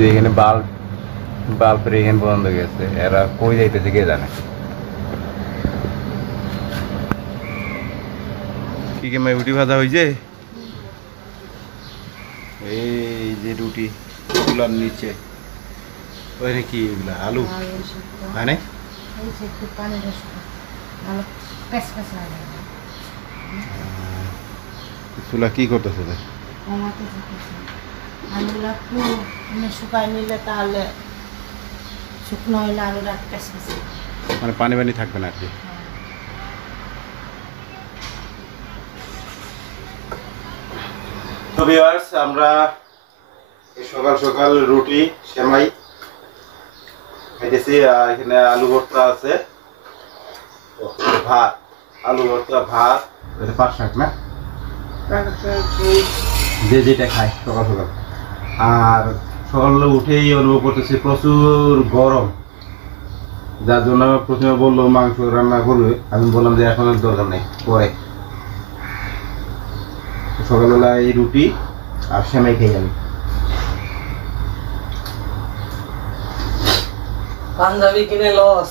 যে এখানে বাল্বের এখানে বন্ধ গেছে, এরা কই যাইতেছে কে জানে। কি কে মাই রুটি ভাজা হয়েছে? এই যে রুটি চুলার নিচে ওইখানে কি এগুলা আলু মানে চুলা কি করতেছে? আলুগুলা শুকাই নিলে তাহলে শুকনো হইলে আলুটা মানে পানি পানি থাকবে না আর কি। তো ভিউয়ার্স, আমরা সকাল সকাল রুটি সেমাই খাইতেছি। এখানে আলু ভর্তা আছে, ভাত, আলু ভর্তা, ভাত, 5 শাক না, যে যেটা খায় সকাল সকাল। আর সকালে উঠেই অনুভব করতেছি প্রচুর গরম, যার জন্য প্রথমে বললো মাংস রান্না করবে। আমি বললাম যে এখন দরকার নেই, পরে। সকালবেলা এই রুটি আর সেমাই খেয়ে যাবে। পাঞ্জাবি কিনে লস,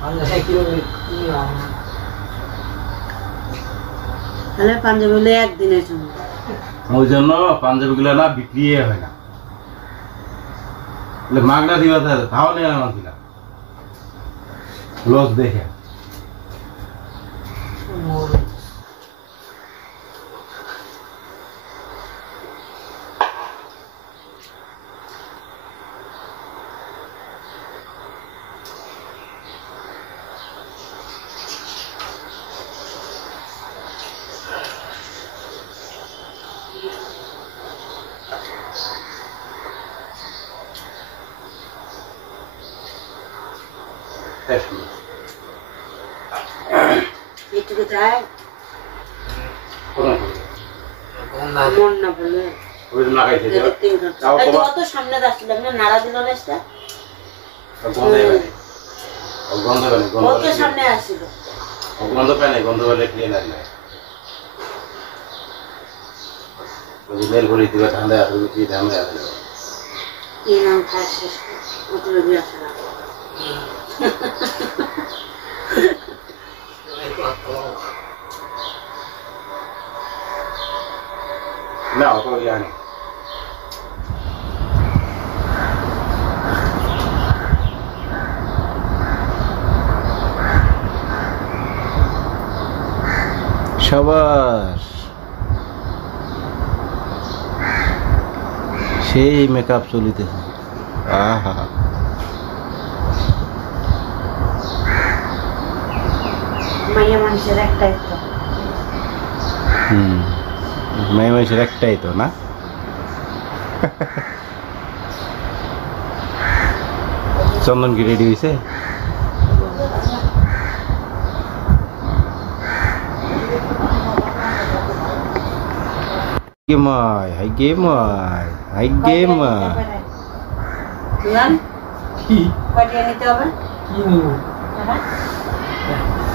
পাঞ্জাবি কিনে তাহলে পাঞ্জাবি হলে একদিনের জন্য, ওই জন্য পাঞ্জাবি গুলো না বিক্রি হয় না, মাগনা দিবা তাও নেই আমার কিনা লস দেখে। এইটুকু যায় মন না বলে অত সামনে আসছিলাম না, নাড়া দিল না, সামনে আসছিল গন্ধ পায় নাই, গন্ধ পেলে ক্লিন আর নাই। মেল ভরি দিবে, ঠান্ডায় আসবে, কি ঠান্ডায় আসবে কি নাম খায় শেষ অত রবি আসে না। না অত জানি সবার সেই মেকআপ চলিতেছে। আহা মাইয়া মানুষের একটাই তো, মেয়ে মানুষের একটাই তো না। চন্দন কি রেডি হয়েছে?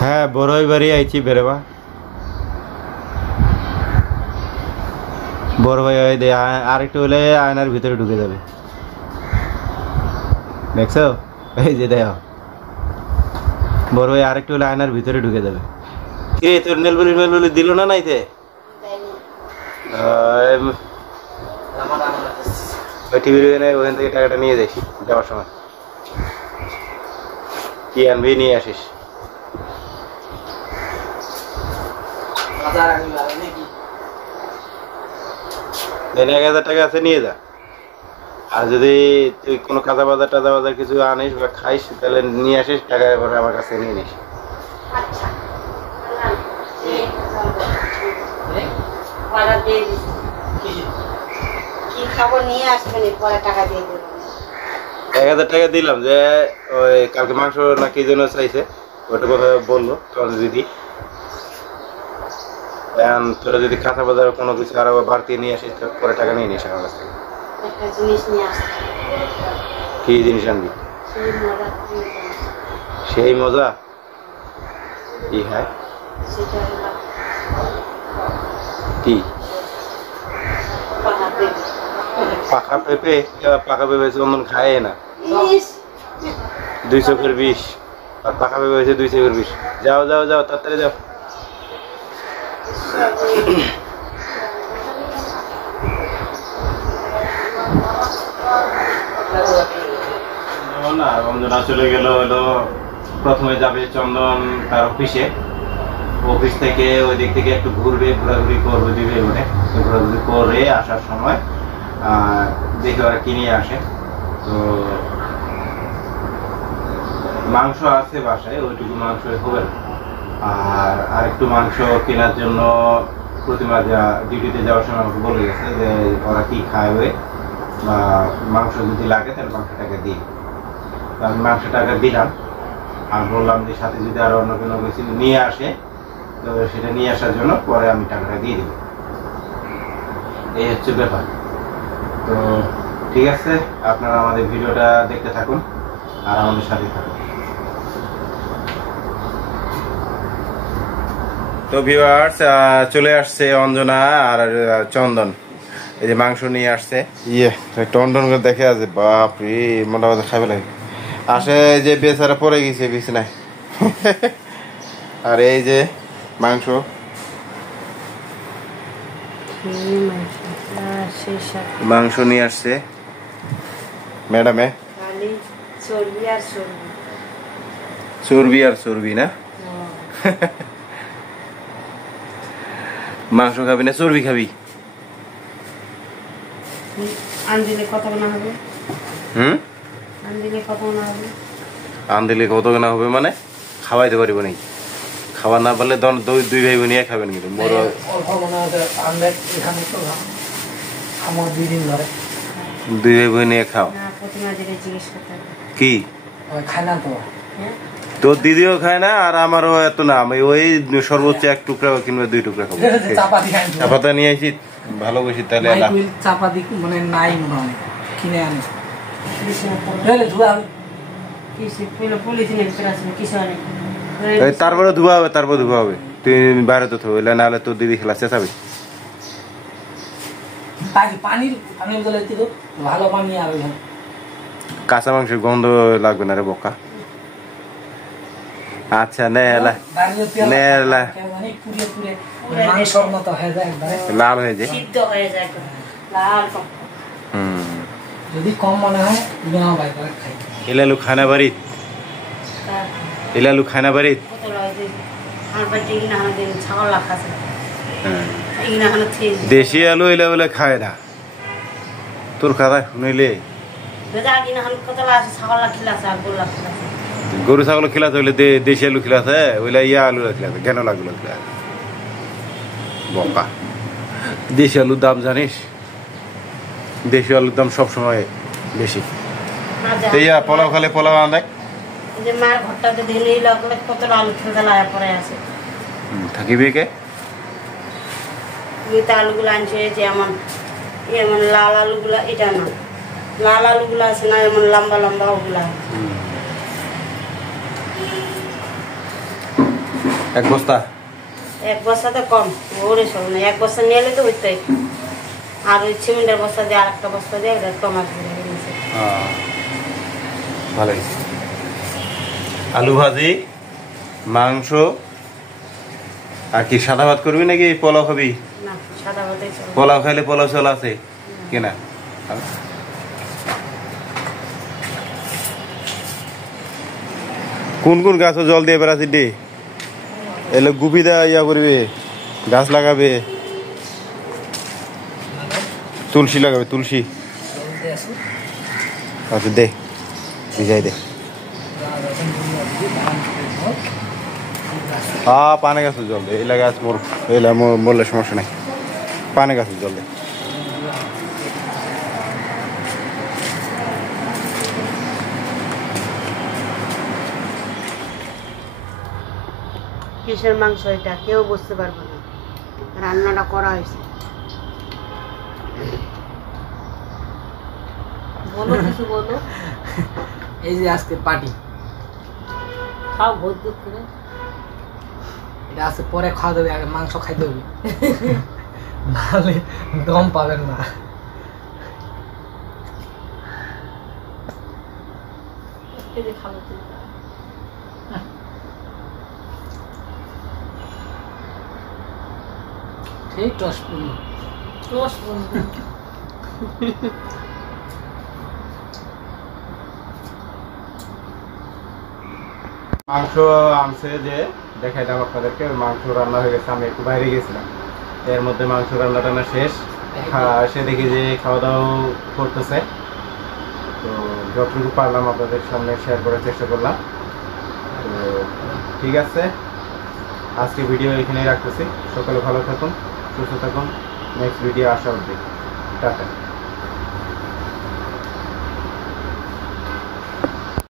হ্যাঁ, বড়ই বাড়ি আইছি বেরোবা। বড় ভাই আরেকটু হলে আয়নার ভিতরে ঢুকে যাবে, দেখছো? এই যে দেখো, বড় ভাই আরেকটু হলে আয়নার ভিতরে ঢুকে যাবে। কে তোর নেলবলি দিল না নাইতে? টিভির ওখান থেকে টাকাটা নিয়ে যাইস যাওয়ার সময়। কি আনবি নিয়ে আসিস। 1000 টাকা আছে, নিয়ে যা। আর যদি তুই কোনো কাঁচা বাজার কিছু আনিস বা খাইস, তাহলে নিয়ে আসিস, টাকা এবারে আমার কাছে নিয়ে নিস। কি খাবো নিয়ে আসবেন, পরে টাকা দিয়ে দেবেন। 1000 টাকা দিলাম, যে ওই কালকে মাংস না কি জন্য চাইছে, ওটা কথা বললো তোমার দিদি। তোরা যদি কাঁচা বাজার কোনো কিছু আরো বাড়তি নিয়ে আসিস, পরে টাকা নিয়ে নিস আমার কাছ থেকে। একটা জিনিস নিয়ে আসতে, কি জিনিস আনবি? সেই মজা কি হয়? কি পাকা পেঁপে চন্দন খায় না। ইস 2 চোখের বিষ। আর পাকা পেঁপে হয়েছে 2 চোখের বিষ। যাও যাও যাও তাড়াতাড়ি যাও। না অঞ্জনা চলে গেল হলো, প্রথমে যাবে চন্দন তার অফিস থেকে ওই দিক থেকে একটু ঘুরবে, ঘোরাঘুরি করবে দিবে ওখানে, ঘোরাঘুরি করে আসার সময় দেখে ওরা কিনে আসে। তো মাংস আছে বাসায়, ওইটুকু মাংস হবে না। আর আরেকটু মাংস কেনার জন্য প্রতিমা ডিউটিতে যাওয়ার সময় আমাকে বলে গেছে যে ওরা কি খাবে বা মাংস যদি লাগে তাহলে মাংসটাকে দিই। তো আমি মাংসটাকে দিলাম আর বললাম যে সাথে যদি আরো অন্য কোনো কিছু নিয়ে আসে তো সেটা নিয়ে আসার জন্য পরে আমি টাকাটা দিয়ে দেবো। এই হচ্ছে ব্যাপার। তো ঠিক আছে, আপনারা আমাদের ভিডিওটা দেখতে থাকুন আর আমাদের সাথে থাকুন। তো ভিউয়ার্স চলে আসছে অঞ্জনা আর চন্দন, এই যে মাংস নিয়ে আসছে। টন করে দেখে আছে, বাপরে মোটামুটি খাবে লাগে। আসে যে বেচারা পড়ে গেছে বিছানায়। আর এই যে মাংস, মাংস নিয়ে আসছে ম্যাডামে। চর্বি আর চর্বি না, মাংস খাবি না চর্বি খাবি? আনদিলে কত না হবে? আনদিলে কত না হবে? আনদিলে কত না হবে মানে খাওয়াইতে পারিব নাকি? খাওয়া না পারলে দুই ভাই বোন খাবেন কিন্তু মোর দুই ভাই বোন খাও কি? তোর দিদিও খায় না আর আমারও এত না, আমি ওই সর্বোচ্চ 1 টুকরা কিংবা 2 টুকরা খাবো। চাপাতা নিয়ে আসি ভালোবাসি তাহলে চাপাতি মানে নাই মনে হয় কিনে আনি তারপরে ধোয়া হবে, তারপর ধোয়া হবে। তুই বাইরে তো থইলে না হলে তোর দিদি খেলা চেঁচাবে। ভালো পানি আর কাঁচা মাংসের গন্ধ লাগবে না রে বোকা। আচ্ছা নে এলা নে এলা লাল হয়ে যায়, যদি কম মনে হয় এলালু খানা বাড়ি, এলালু খানা বাড়ি। দেশি আলু এলা বলে খায় না তোর খাতা শুনিলে। গরু ছাগল খিলাতে হইলে দেশি আলু খিলাতে ওইলা ইয়া আলু খিলাতে কেন লাগলো বকা। দেশি আলুর দাম জানিস? দেশি আলুর দাম সবসময় বেশি। ইয়া পোলাও খালে পোলাও আনদেখ থাকিবি কে আলুগুলো আনছে যেমন এমন লাল আলুগুলা, এটা না লাল আলুগুলা আছে না এমন লম্বা লম্বা ওগুলা। 1 বস্তা? 1 বস্তা তো কম, ওরে সব না। 1 বস্তা নিয়ে এলে তো হইতেই। আর ওই সিমেন্টের বস্তা দিয়ে আরেকটা বস্তা দিয়ে টমাটো ভালো। আলু ভাজি, মাংস আর কি সাদা ভাত করবি নাকি পোলাও খাবি? না, সাদা ভাতই চলে। পোলাও খাইলে পোলাও চল আছে কিনা? কোন কোন গাছ জল দিয়ে বেড়াচ্ছি ডে এলে গুপি দেওয়া ইয়া করবে, গাছ লাগাবে, তুলসী লাগাবে, তুলসী। আচ্ছা দে ভিজাই দে। পানে গাছের জল দে, এলা গাছ মোর এলা বললে সমস্যা নাই। পানে গাছের জল দে। কিসের মাংস এটা কেউ বুঝতে পারবে না, রান্নাটা করা হয়েছে। বলো কিছু বলো। এই যে আজকে পার্টি খাও ভোজ দুধ করে। এটা আছে পরে খাওয়া দেবে, আগে মাংস খাইতে হবে, নাহলে দম পাবেন না। এই যে খালো তুই ঠিক টস পূর্ণ রস বন্ধু মাংস আনছে যে দেখাইলাম আপনাদেরকে, মাংস রান্না হয়ে গেছে। আমি একটু বাইরে গেছিলাম, এর মধ্যে মাংস রান্না টান্না শেষ। সে দেখি যে খাওয়া দাওয়া করতেছে, তো যতটুকু পারলাম আপনাদের সামনে শেয়ার করার চেষ্টা করলাম। তো ঠিক আছে, আজকে ভিডিও এখানেই রাখতেছি। সকালে ভালো থাকুন, সুস্থ থাকুন, নেক্সট ভিডিও আসা অবধি, টাটা।